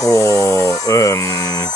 我嗯